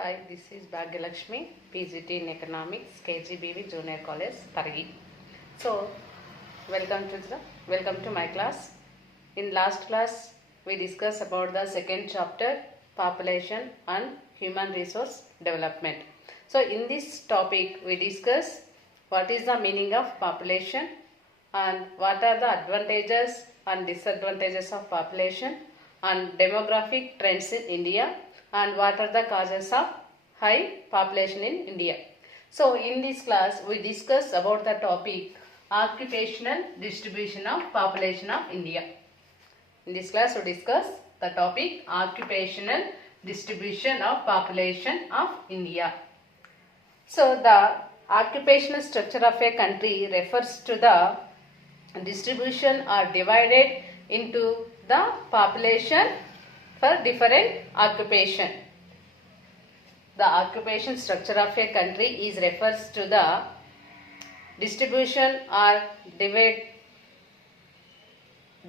Hi, this is Bhagyalakshmi, PGT in Economics, KGBV Junior College, Targi. So, welcome to my class. In last class, we discussed about the second chapter, population and human resource development. So, in this topic, we discuss what is the meaning of population and what are the advantages and disadvantages of population and demographic trends in India and what are the causes of high population in India. So in this class we discuss about the topic occupational distribution of population of India. In this class we discuss the topic occupational distribution of population of India. So the occupational structure of a country refers to the distribution or divided into the population for different occupation. The occupation structure of a country is refers to the distribution or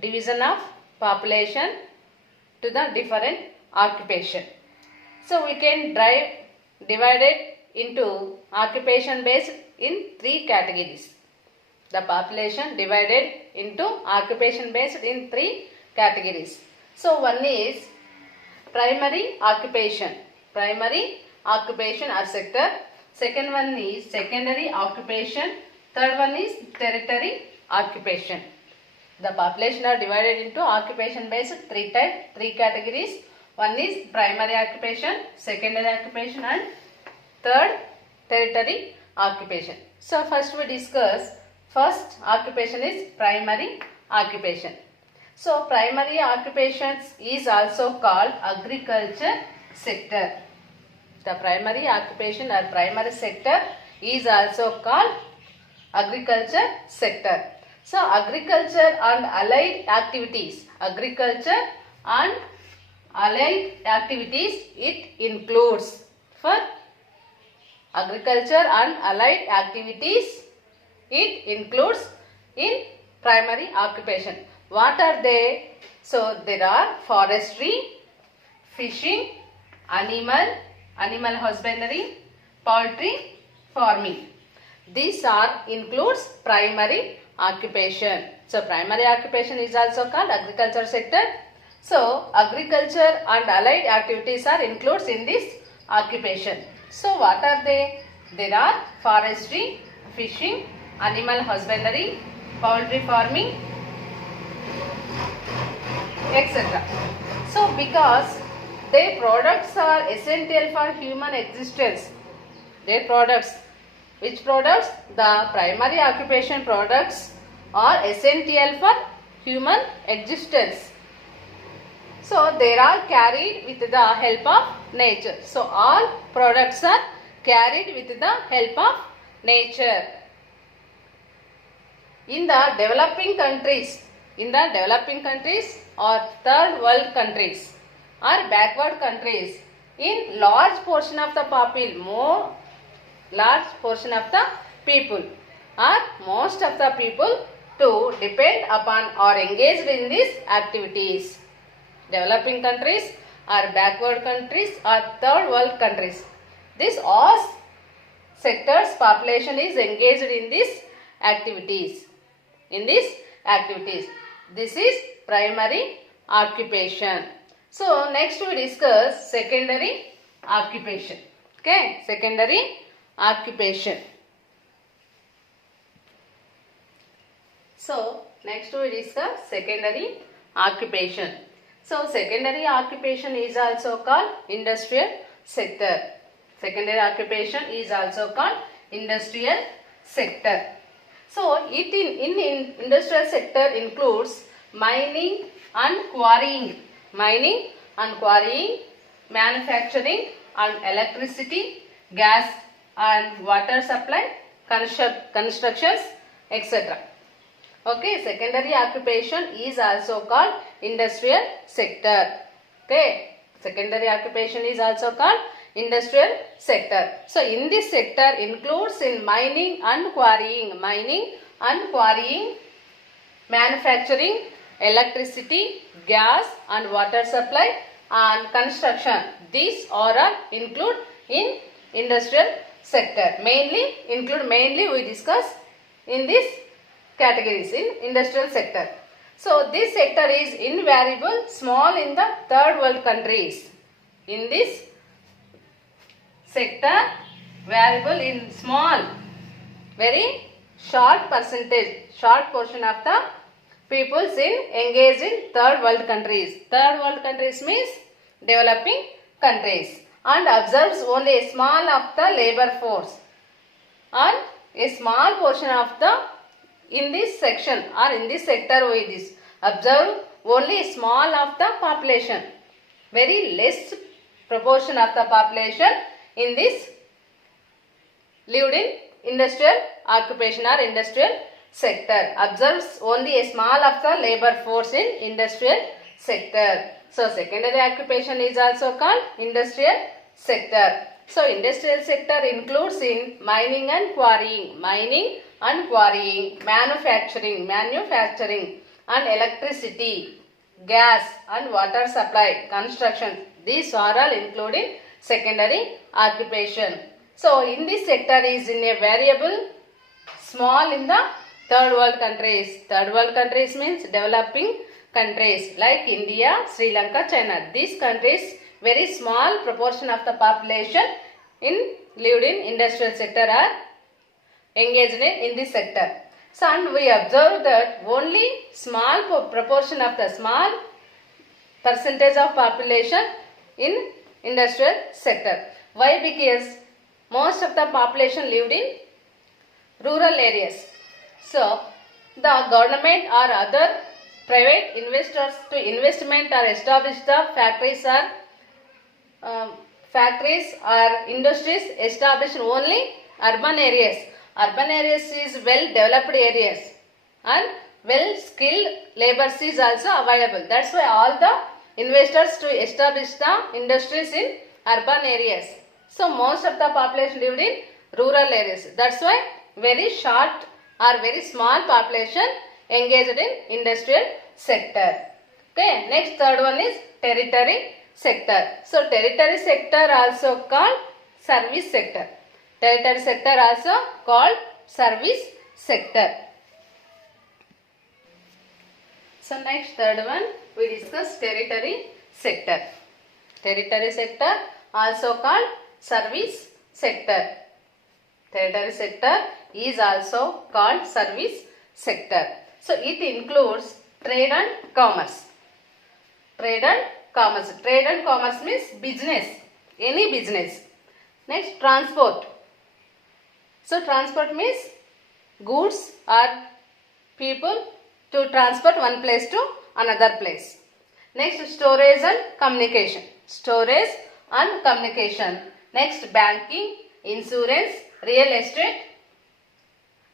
division of population to the different occupation. So we can divide it into occupation based in three categories. The population divided into occupation based in three categories. So one is primary occupation or sector. Second one is secondary occupation. Third one is tertiary occupation. The population are divided into occupation based three categories. One is primary occupation, secondary occupation and third tertiary occupation. So first we discuss first occupation is primary occupation. So primary occupations is also called agriculture sector. The primary occupation or primary sector is also called agriculture sector. So agriculture and allied activities, it includes for agriculture and allied activities it includes in primary occupation. What are they? So there are forestry, fishing, animal husbandry, poultry, farming. These are includes primary occupation. So primary occupation is also called agriculture sector. So agriculture and allied activities are includes in this occupation. So what are they? There are forestry, fishing, animal husbandry, poultry farming, etc. So because their products are essential for human existence. Their products, which products? The primary occupation products are essential for human existence. So they are carried with the help of nature. So all products are carried with the help of nature. In the developing countries or third world countries or backward countries, in large portion of the people or most of the people to depend upon or engaged in these activities. Developing countries or backward countries or third world countries. This all sectors population is engaged in these activities. This is primary occupation. So next we discuss secondary occupation. Okay, secondary occupation. So next we discuss secondary occupation. So secondary occupation is also called industrial sector. Secondary occupation is also called industrial sector. So it in industrial sector includes mining and quarrying, manufacturing and electricity, gas and water supply, constructions, etc. Okay, secondary occupation is also called industrial sector. Okay, secondary occupation is also called industrial sector. So in this sector includes in mining and quarrying, manufacturing, electricity, gas and water supply and construction. These are all include in industrial sector. Mainly we discuss in this categories in industrial sector. So this sector is invariable small in the third world countries. In this sector, variable in small, very short portion of the peoples engaged in third world countries. Third world countries means developing countries, and observes only a small of the labor force and a small portion of the in this section or in this sector we this observe only a small of the population, very less proportion of the population in this lived in industrial occupation or industrial sector. Observes only a small of the labor force in industrial sector. So secondary occupation is also called industrial sector. So industrial sector includes in mining and quarrying, manufacturing and electricity, gas and water supply, construction. These are all including secondary occupation. So in this sector is in a variable small in the third world countries. Third world countries means developing countries like India, Sri Lanka, China. These countries very small proportion of the population lived in industrial sector are engaged in this sector. So and we observe that only small proportion of the small percentage of population in industrial sector. Why? Because most of the population lived in rural areas. So the government or other private investors to investment or establish the factories or industries established only urban areas. Urban areas is well developed areas and well skilled labor is also available. That's why all the investors to establish the industries in urban areas. So most of the population lived in rural areas. That's why very short or very small population engaged in industrial sector. Okay, next third one is territory sector. So territory sector also called service sector. Territory sector also called service sector. So next third one we discuss territory sector. Territory sector also called service sector. Territory sector is also called service sector. So it includes trade and commerce. Trade and commerce. Trade and commerce means business, any business. Next, transport. So transport means goods or people to transport one place to another place. Next, storage and communication. Storage and communication. Next, banking, insurance, real estate,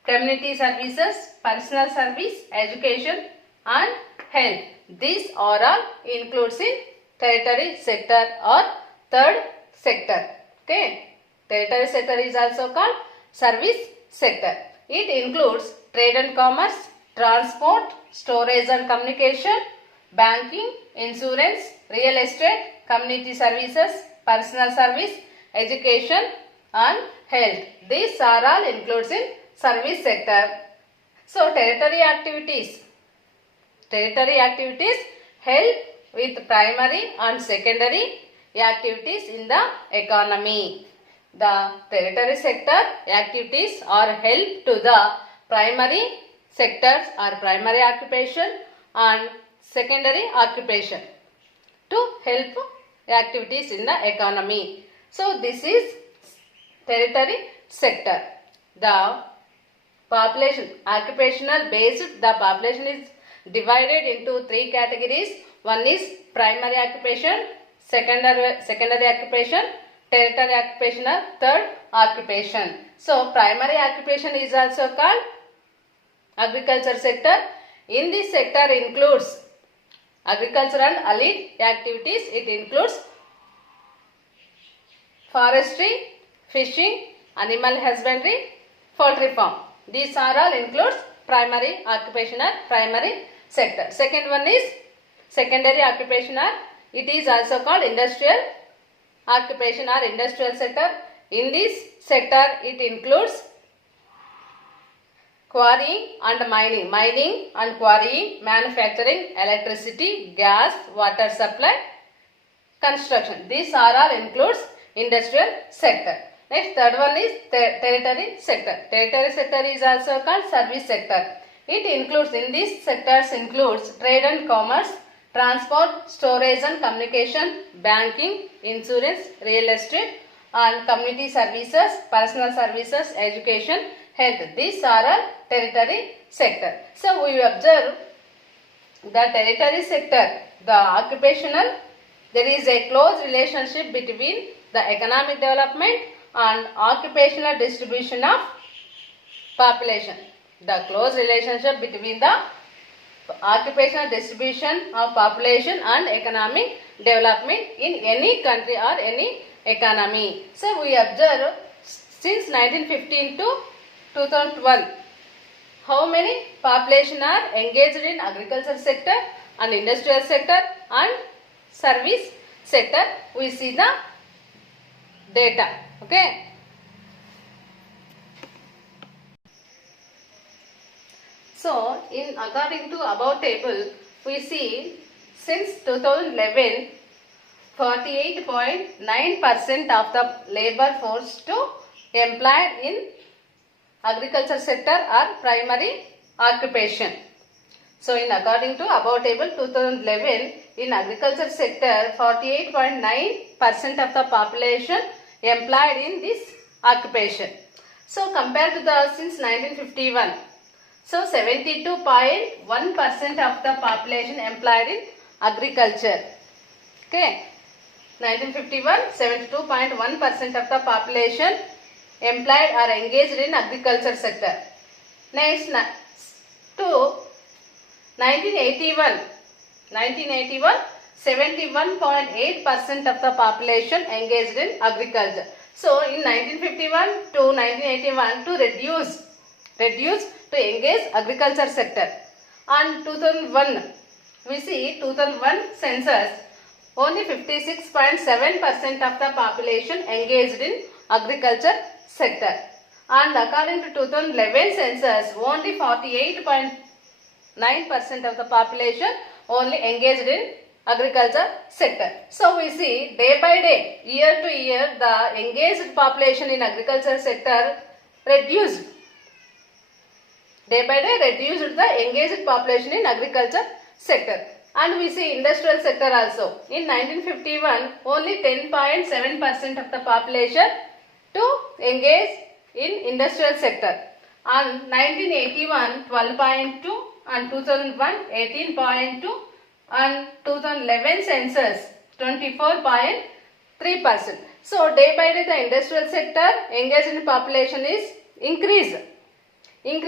community services, personal service, education and health. These are all includes in territory sector or third sector. Okay. Territory sector is also called service sector. It includes trade and commerce, transport, storage and communication, banking, insurance, real estate, community services, personal service, education and health. These are all includes in service sector. So territory activities help with primary and secondary activities in the economy. The territory sector activities are help to the primary sectors or primary occupation and secondary occupation to help activities in the economy. So this is territory sector. The population, occupational based, the population is divided into three categories. One is primary occupation, secondary occupation, tertiary occupation or third occupation. So primary occupation is also called agriculture sector. In this sector includes agriculture and allied activities. It includes forestry, fishing, animal husbandry, poultry farm. These are all includes primary occupation or primary sector. Second one is secondary occupation or it is also called industrial occupation or industrial sector. In this sector, it includes quarrying and mining and quarrying, manufacturing, electricity, gas, water supply, construction. These are all includes industrial sector. Next, third one is territory sector. Territory sector is also called service sector. It includes, in these sectors includes trade and commerce, transport, storage and communication, banking, insurance, real estate and community services, personal services, education, health. These are all territory sector. So we observe the territory sector, the occupational, there is a close relationship between the economic development and occupational distribution of population. The close relationship between the occupational distribution of population and economic development in any country or any economy. So we observe since 1915 to 2012, how many population are engaged in agriculture sector and industrial sector and service sector. We see the data. Okay. So, according to above table, we see since 2011, 48.9% of the labor force to employed in agriculture sector are primary occupation. So, according to above table 2011, in agriculture sector, 48.9% of the population employed in this occupation. So, compared to the since 1951, so 72.1% of the population employed in agriculture. Okay, 1951, 72.1% of the population employed or engaged in agriculture sector. Next, to 1981, 71.8% of the population engaged in agriculture. So, in 1951 to 1981, to reduce to engage agriculture sector. And 2001, we see 2001 census, only 56.7% of the population engaged in agriculture sector. And according to 2011 census, only 48.9% of the population only engaged in agriculture sector. So we see day by day, year to year, the engaged population in agriculture sector reduced. Day by day reduced the engaged population in agriculture sector. And we see industrial sector also. In 1951, only 10.7% of the population to engage in industrial sector. And 1981, 12.2 and 2001, 18.2 and 2011 census, 24.3%. So, day by day the industrial sector engaged in population is increase. In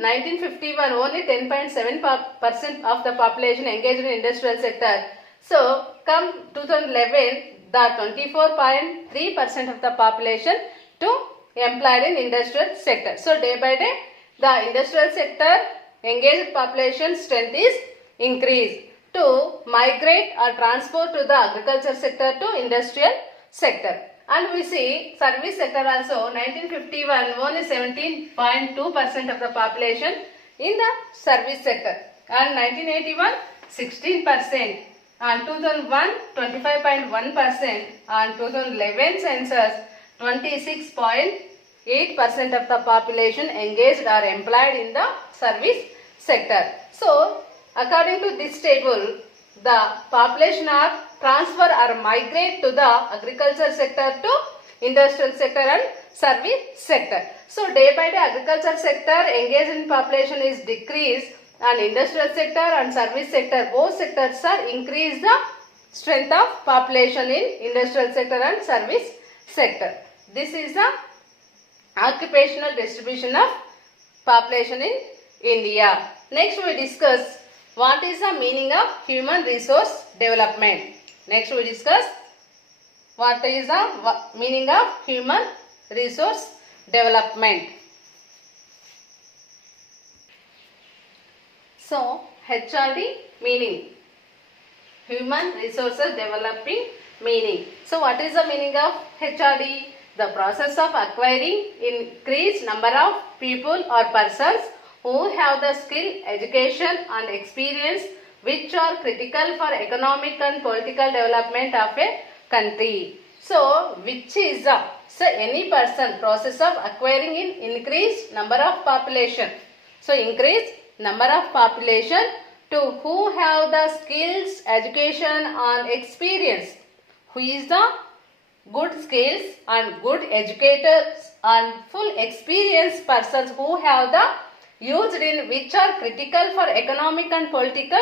1951, only 10.7% of the population engaged in industrial sector. So, come 2011, the 24.3% of the population to employed in industrial sector. So, day by day, the industrial sector engaged population strength is increased to migrate or transfer to the agriculture sector to industrial sector. And we see service sector also, 1951 only 17.2% of the population in the service sector, and 1981 16%, and 2001 25.1%, and 2011 census 26.8% of the population engaged or employed in the service sector. So, according to this table, the population are transfer or migrate to the agriculture sector to industrial sector and service sector. So, day by day agriculture sector engaged in population is decreased, and industrial sector and service sector, both sectors are increase the strength of population in industrial sector and service sector. This is the occupational distribution of population in India. Next we discuss what is the meaning of human resource development. Next we discuss what is the meaning of human resource development. So, HRD meaning human resources developing meaning. So what is the meaning of HRD? The process of acquiring increased number of people or persons who have the skill, education and experience which are critical for economic and political development of a country. So which is the any person process of acquiring in increased number of population. So increase number of population to who have the skills, education and experience. Who is the good skills and good educators and full experienced persons who have the used in which are critical for economic and political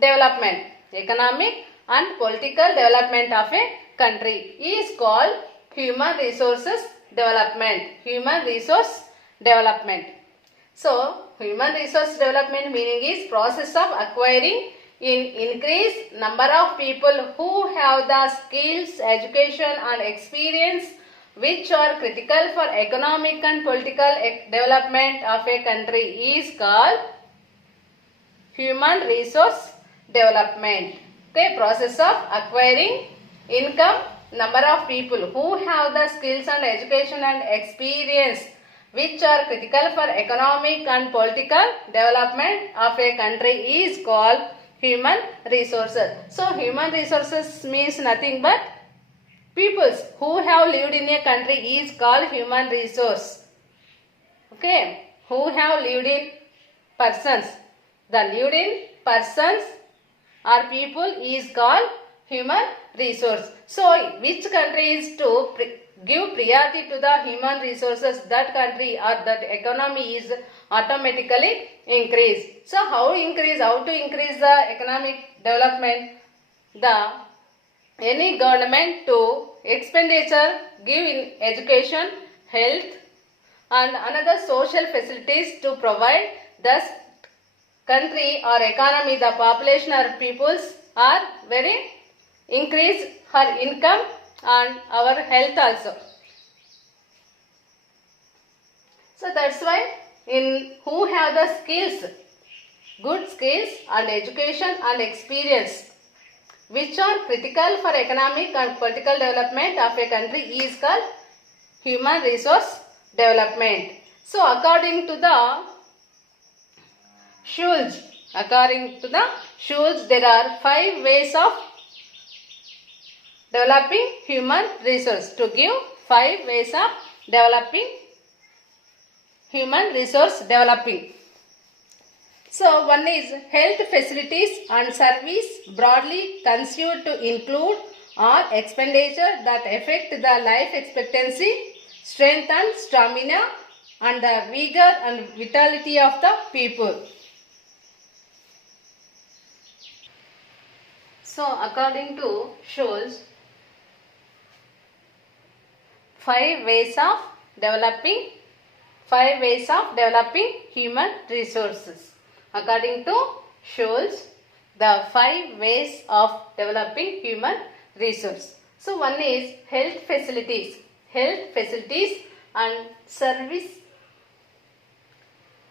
development. Economic and political development of a country is called human resources development. Human resource development. So, human resource development meaning is process of acquiring in increased number of people who have the skills, education and experience which are critical for economic and political development of a country is called human resource development. Okay, process of acquiring income, number of people who have the skills and education and experience which are critical for economic and political development of a country is called human resources. So human resources means nothing but peoples who have lived in a country is called human resource. Okay, who have lived in persons. The lived in persons or people is called human resource. So which country is to give priority to the human resources, that country or that economy is automatically increase. So how to increase the economic development? Any government to expenditure give in education, health and another social facilities to provide, thus country or economy, the population or peoples are very increase her income and our health also. So that's why in who have the skills, good skills and education and experience which are critical for economic and political development of a country is called human resource development. So according to the Schulze, there are 5 ways of developing human resource. To give 5 ways of developing human resource developing. So one is health facilities and service broadly conceived to include all expenditure that affect the life expectancy, strength and stamina and the vigor and vitality of the people. So according to Schulze, 5 ways of developing human resources. According to Schulze, the 5 ways of developing human resource. So one is health facilities and service.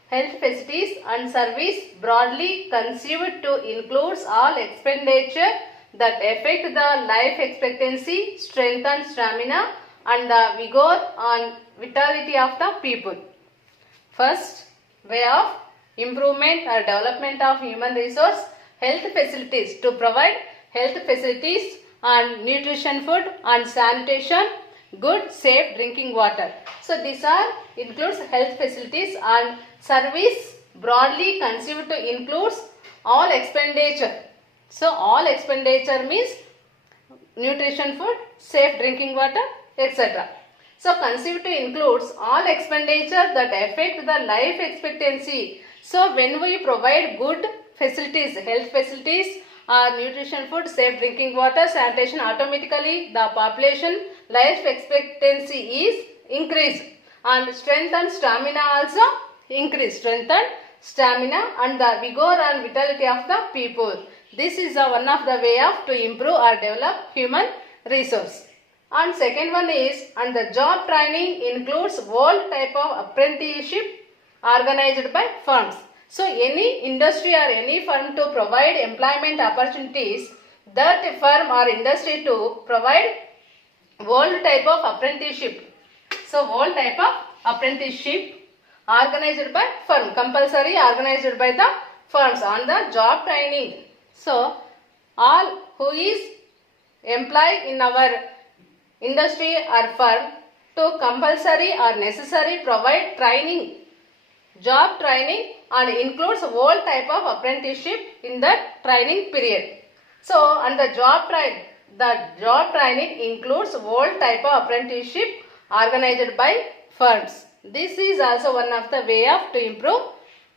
Health facilities and service broadly conceived to includes all expenditure that affect the life expectancy, strength and stamina and the vigor and vitality of the people. First way of improvement or development of human resource, health facilities, to provide health facilities and nutrition, food and sanitation, good safe drinking water. So these are includes health facilities and service broadly conceived to includes all expenditure. So all expenditure means nutrition, food, safe drinking water, etc. So conceived to includes all expenditure that affect the life expectancy. So when we provide good facilities, health facilities or nutrition, food, safe drinking water, sanitation, automatically the population life expectancy is increased and strength and stamina also increase. Strength and stamina and the vigor and vitality of the people. This is one of the way of to improve or develop human resource. And second one is, and the job training includes all type of apprenticeship organized by firms. So any industry or any firm to provide employment opportunities that firm or industry to provide world type of apprenticeship. So world type of apprenticeship organized by firm, compulsory organized by the firms on the job training. So all who is employed in our industry or firm to compulsory or necessary provide training, job training, and includes whole type of apprenticeship in that training period. So and the job training includes whole type of apprenticeship organized by firms. This is also one of the way of to improve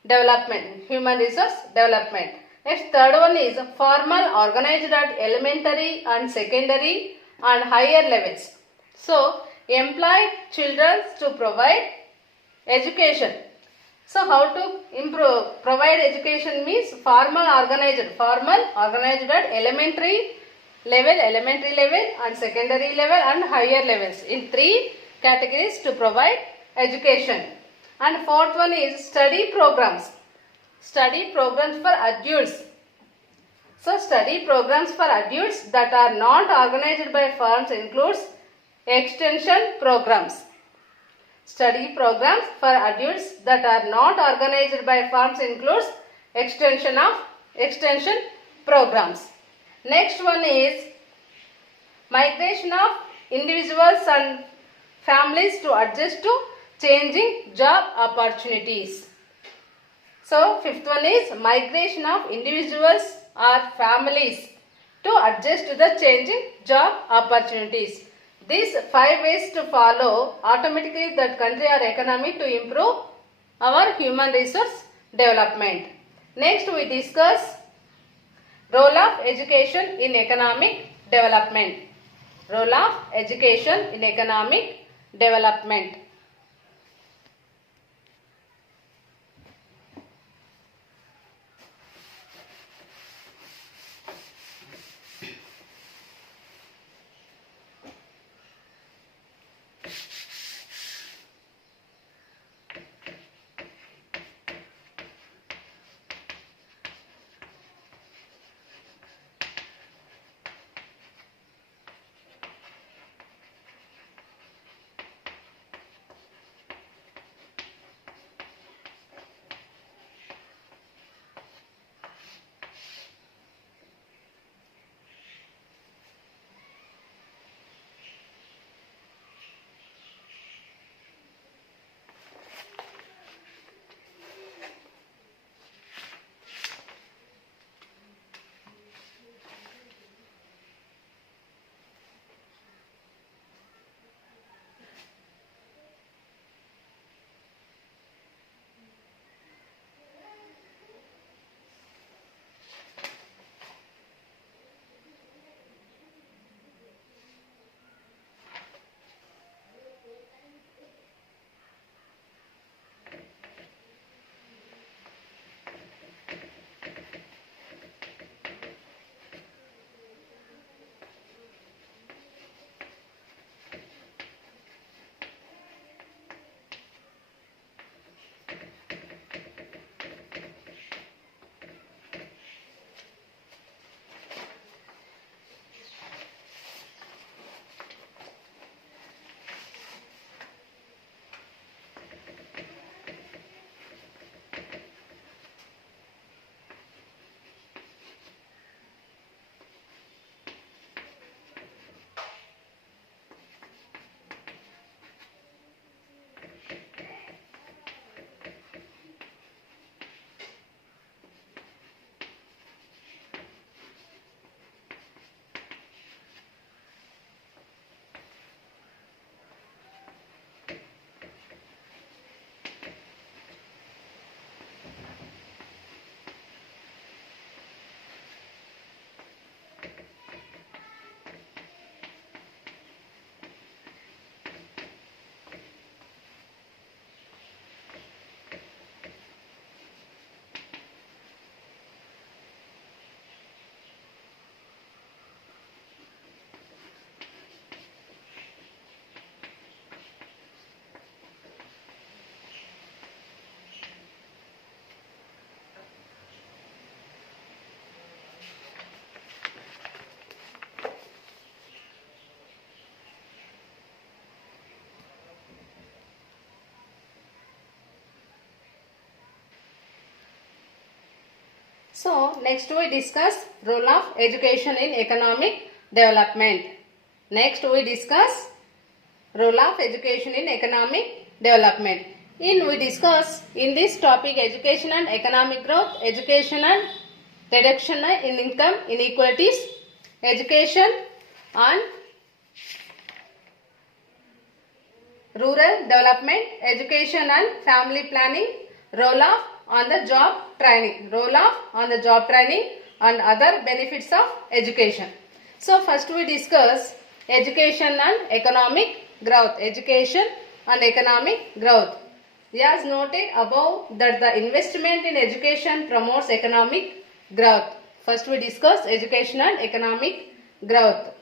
development, human resource development. Next, third one is formal organized at elementary and secondary and higher levels. So employ children to provide education. So how to provide education means formal organized at elementary level and secondary level and higher levels, in 3 categories to provide education. And fourth one is study programs for adults. So study programs for adults that are not organized by firms includes extension programs. Study programs for adults that are not organized by firms includes extension programs. Next one is migration of individuals and families to adjust to changing job opportunities. So fifth one is migration of individuals or families to adjust to the changing job opportunities. These 5 ways to follow automatically that country or economy to improve our human resource development. Next we discuss role of education in economic development. Role of education in economic development. So next we discuss role of education in economic development. Next we discuss role of education in economic development. We discuss in this topic education and economic growth, education and reduction in income inequalities, education and rural development, education and family planning, role of on the job training, and other benefits of education. So first we discuss education and economic growth. Education and economic growth. As noted above that the investment in education promotes economic growth. First we discuss education and economic growth.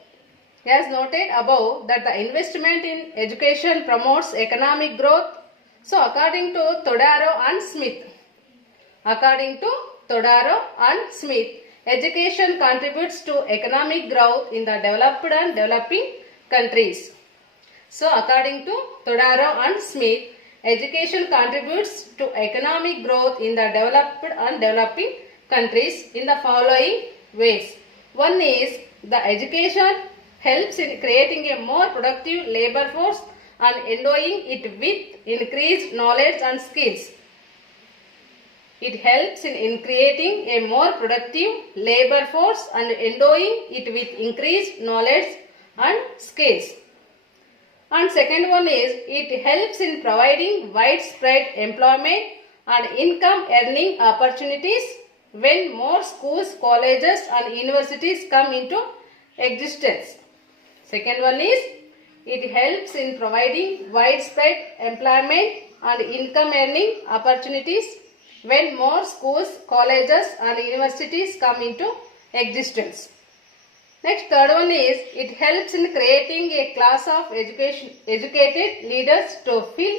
As noted above that the investment in education promotes economic growth. So according to Todaro and Smith, education contributes to economic growth in the developed and developing countries. So according to Todaro and Smith, education contributes to economic growth in the developed and developing countries in the following ways. One is the education helps in creating a more productive labor force and endowing it with increased knowledge and skills. It helps in creating a more productive labor force and endowing it with increased knowledge and skills. And second one is it helps in providing widespread employment and income earning opportunities when more schools, colleges and universities come into existence. Second one is it helps in providing widespread employment and income earning opportunities when more schools, colleges and universities come into existence. Next, third one is it helps in creating a class of educated leaders to fill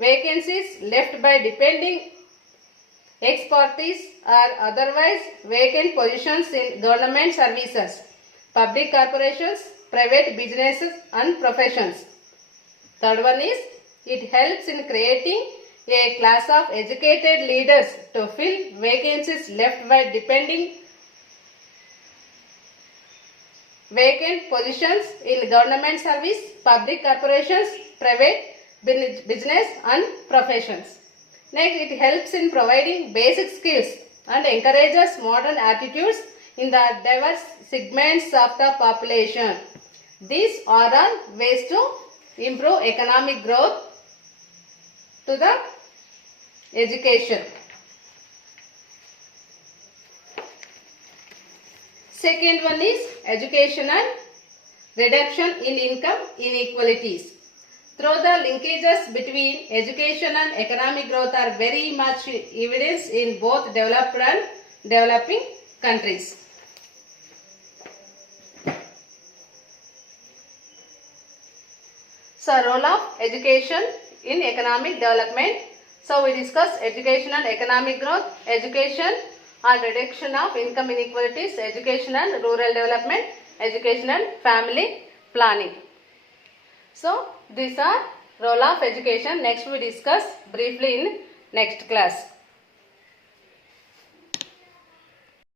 vacancies left by depending expertise or otherwise vacant positions in government services, public corporations, private businesses and professions. Third one is it helps in creating a class of educated leaders to fill vacancies left by depending vacant positions in government service, public corporations, private business and professions. Next, it helps in providing basic skills and encourages modern attitudes in the diverse segments of the population. These are all ways to improve economic growth to the education. Second one is education and reduction in income inequalities. Though the linkages between education and economic growth are very much evidenced in both developed and developing countries. So role of education in economic development. So we discuss education and economic growth, education and reduction of income inequalities, education and rural development, education and family planning. So these are role of education. Next we discuss briefly in next class.